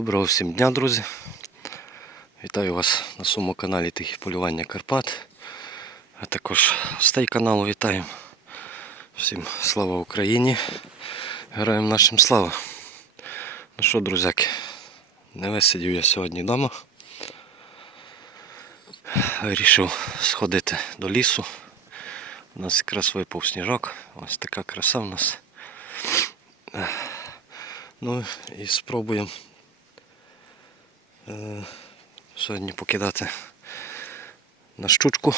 Доброго всім дня, друзі. Вітаю вас на своєму каналі Тихі полювання Карпат. А також гостей каналу вітаю. Всім слава Україні. Героям нашим слава. Ну що, друзяки, не висидів я сьогодні вдома. Вирішив сходити до лісу. У нас якраз випав сніжок. Ось така краса в нас. Ну і спробуємо сьогодні покидати на щучку.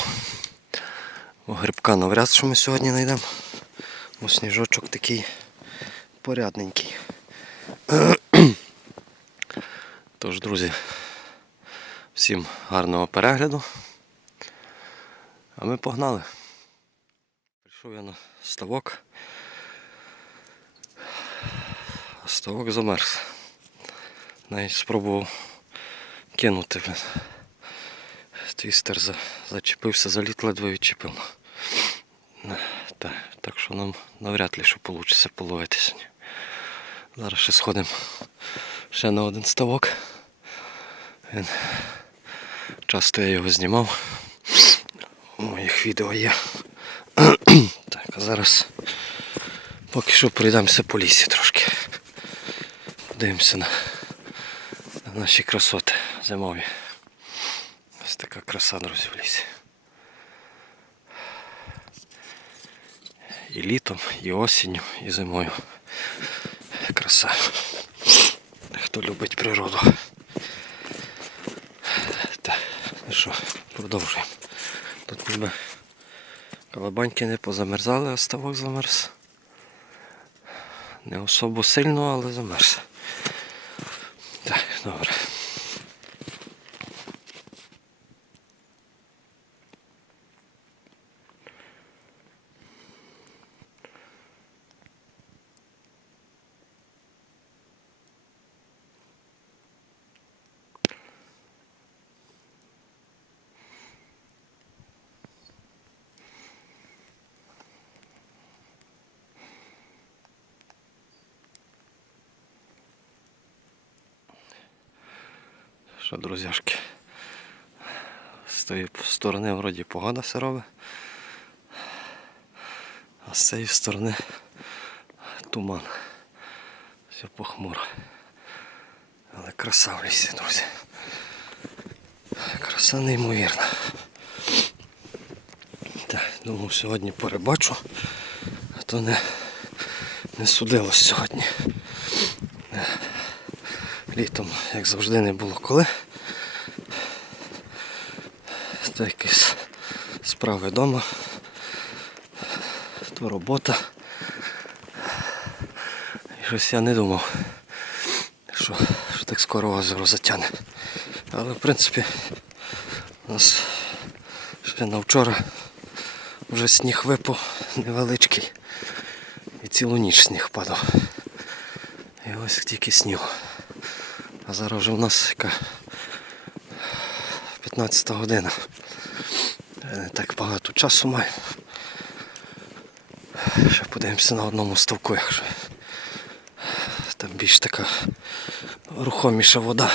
О, грибка навряд, що ми сьогодні знайдемо. Бо сніжочок такий порядненький. Тож, друзі, всім гарного перегляду. А ми погнали. Прийшов я на ставок. Ставок замерз. Навіть спробував кинути. Твістер за, зачепився, заліт ледве відчепив. Так, так що нам навряд ли що вийде половити сьогодні. Зараз ще сходимо ще на один ставок. Він... Часто я його знімав. У моїх відео є. так, а зараз поки що пройдемося по лісі трошки. Подивимося на, на наші красоти зимові. Ось така краса, друзі, в лісі. І літом, і осінню, і зимою. Краса. Хто любить природу. Так, ну що, продовжуємо. Тут ніби колобаньки не позамерзали, а ставок замерз. Не особо сильно, але замерз. Так, добре. Що, друзяшки, з тої сторони вроді погода робить, а з цієї сторони туман. Все похмуро. Але краса в лісі, друзі. Краса неймовірна. Так, думав сьогодні перебачу, а то не, не судилось сьогодні. Літом, як завжди, не було коли. Це якісь справи вдома, то робота. І щось я не думав, що, що так скоро озеро затягне. Але в принципі у нас ще на вчора вже сніг випав невеличкий. І цілу ніч сніг падав. І ось тільки снігу. А зараз вже у нас яка 15 година. Я Не так багато часу маю. Ще подивимося на одному ставку, якщо там більш така рухоміша вода,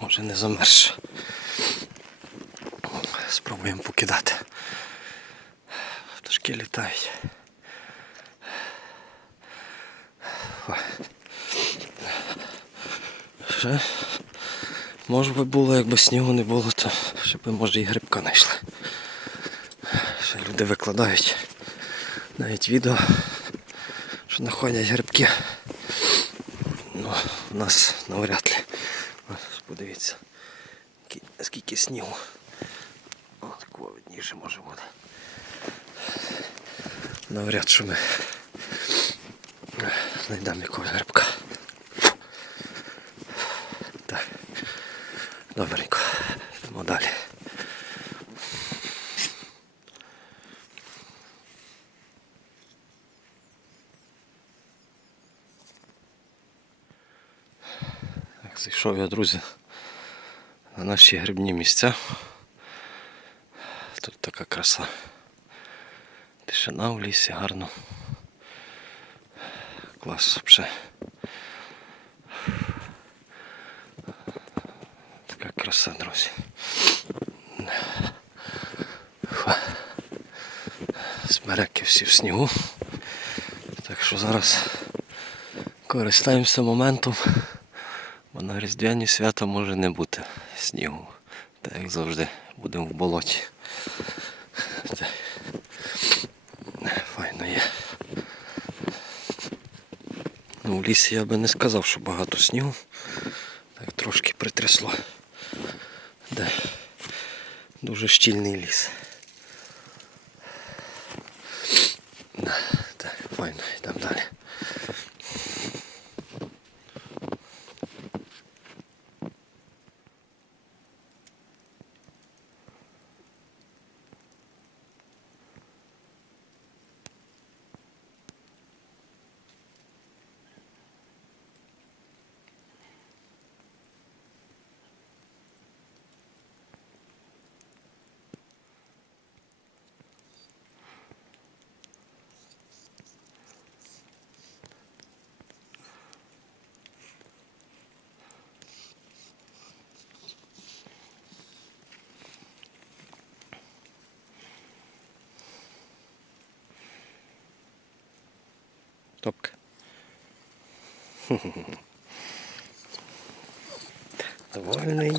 може не замерзша. Спробуємо покидати. Пташки літають. Ой. Ще може би було, якби снігу не було, то ще би може і грибка знайшли. Ще люди викладають навіть відео, що знаходять грибки. Ну, у нас навряд ли. Подивіться, скільки снігу. О, такого видніше може бути. Навряд, що ми знайдемо якогось грибка. Зайшов я, друзі, на наші грибні місця. Тут така краса. Тишина в лісі, гарно. Клас взагалі. краса, друзі. Фу. Смереки всі в снігу. Так що зараз користаємося моментом, на Різдвяні свята може не бути снігу. Так як завжди будемо в болоті. Файно є. Ну, в лісі я би не сказав, що багато снігу. Так трошки притрясло. Де дуже щільний ліс. Да, Так, файно, йдемо далі. Топка. Довольний.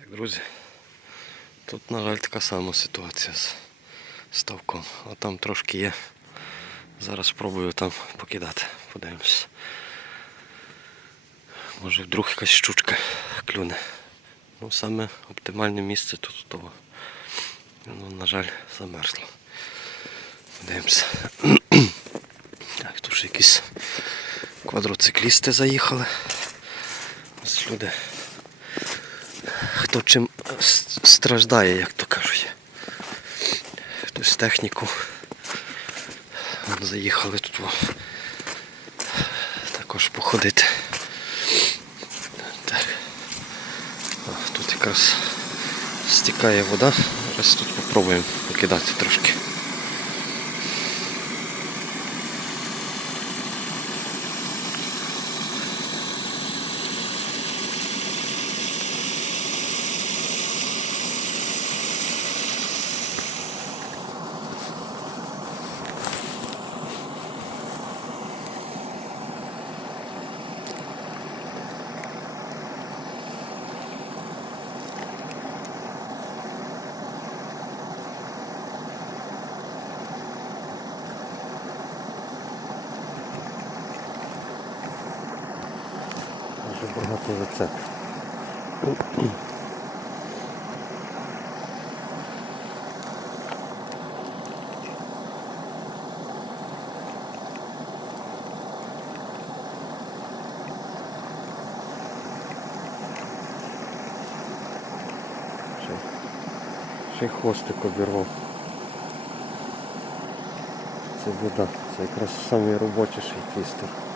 Так, друзі. Тут, на жаль, така сама ситуація з ставком. А там трошки є. Зараз спробую там покидати. Подивимось. Може вдруг якась щучка клюне. Ну, саме оптимальне місце тут того. Воно, на жаль, замерзло. Подивимося. Так, тут ще якісь квадроциклісти заїхали. Ось люди хто чим страждає, як то кажуть. Хтось техніку. Вон Заїхали тут також походити. Так. Тут якраз стікає вода. Зараз тут спробуємо покидати трошки. Багато рецептів. Ще, хвостик обірвав. Це біда. Це якраз самий робочий твістер.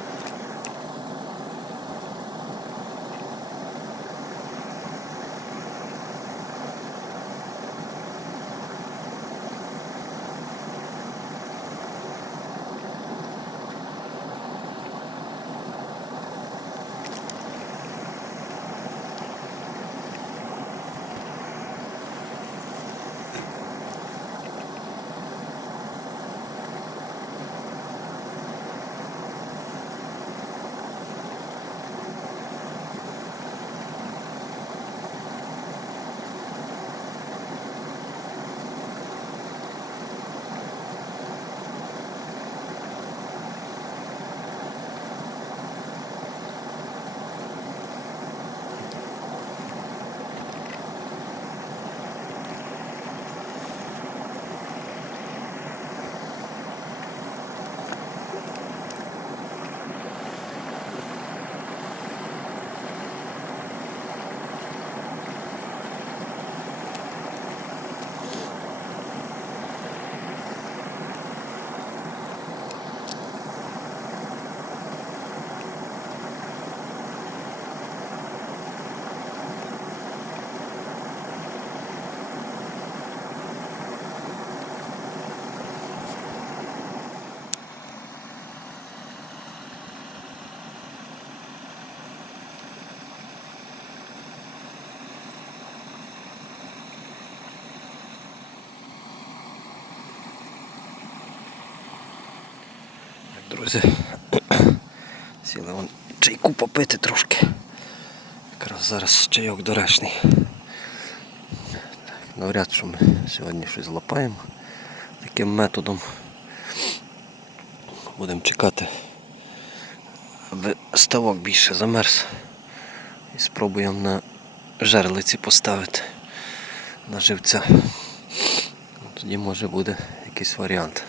Друзі, сіли вон чайку попити трошки. Якраз зараз чайок доречний. Навряд, що ми сьогодні щось злапаємо таким методом. Будемо чекати, аби ставок більше замерз. І спробуємо на жерлиці поставити на живця. Тоді може буде якийсь варіант.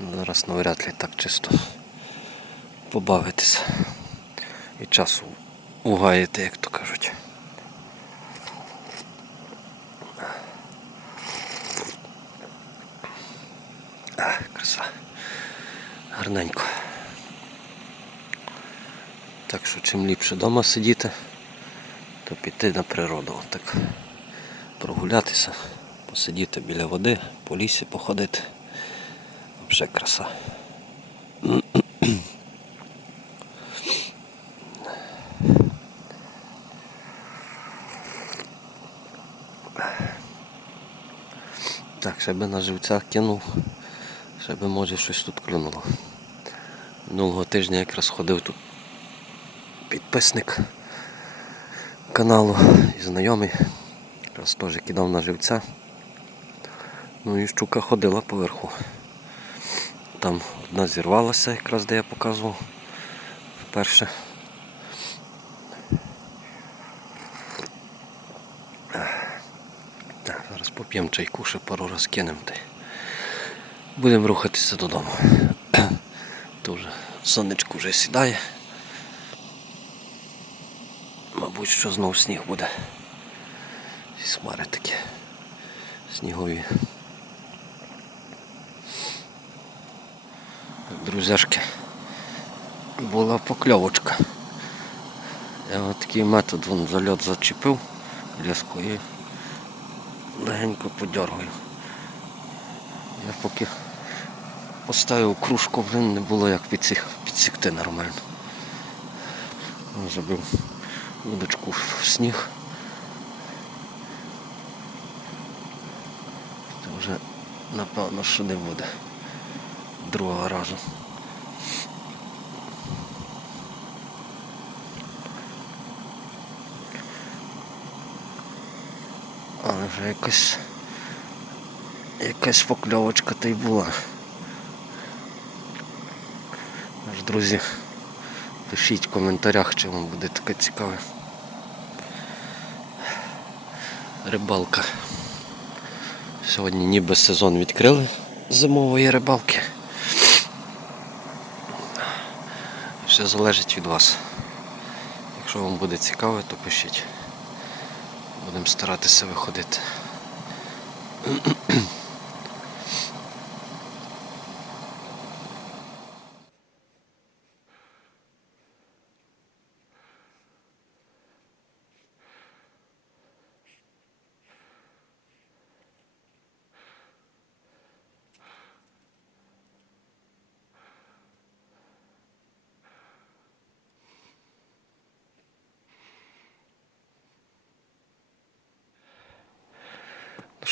Ну, Зараз навряд ли так чисто побавитися. І часу угаяти, як то кажуть. Краса. Гарненько. Так що чим ліпше вдома сидіти, то піти на природу. Так прогулятися, посидіти біля води, по лісі походити. Вже краса. Так, ще би на живцях кинув, ще би може щось тут клюнуло. Минулого тижня якраз ходив тут підписник каналу і знайомий. Якраз теж кидав на живця. Ну і щука ходила поверху. Там одна зірвалася, якраз де я показував вперше. Зараз поп'ємо чайку, ще пару раз кинемо. Будемо рухатися додому. Вже сонечко вже сідає. Мабуть, що знов сніг буде. І смари такі снігові. Друзяшки, була покльовочка. Я от такий метод вон за льот зачепив леску і легенько подергаю. Я поки поставив кружку, не було як підсік, підсікти нормально. Забив удочку в сніг. Це вже напевно що не буде другого разу. Але вже якась якась покльовочка та й була. Аж, друзі, пишіть в коментарях, чи вам буде таке цікаве. Рибалка. Сьогодні ніби сезон відкрили зимової рибалки. Все залежить від вас. Якщо вам буде цікаво, то пишіть. Будемо старатися виходити.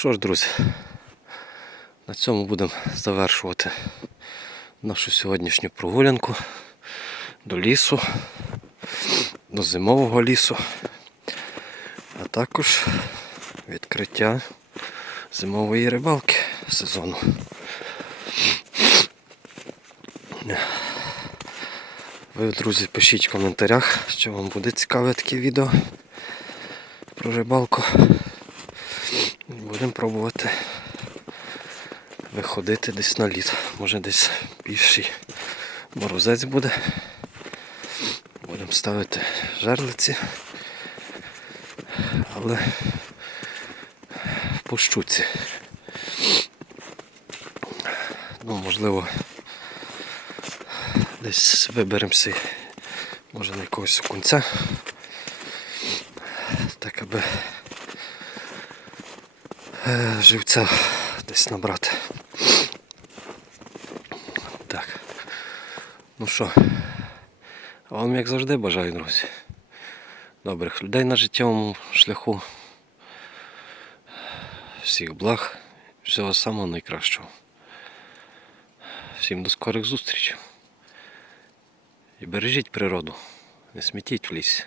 Що ж, друзі, на цьому будемо завершувати нашу сьогоднішню прогулянку до лісу, до зимового лісу, а також відкриття зимової рибалки сезону. Ви, друзі, пишіть в коментарях, що вам буде цікаве таке відео про рибалку. Будемо пробувати виходити десь на лід. Може десь більший морозець буде. Будемо ставити жерлиці. Але по щуці. Ну, можливо, десь виберемося, може на якогось окунця. Так аби живця десь набрати. Так. Ну що, вам як завжди бажаю, друзі. Добрих людей на життєвому шляху. Всіх благ, всього самого найкращого. Всім до скорих зустрічей. І бережіть природу. Не смітіть в лісі.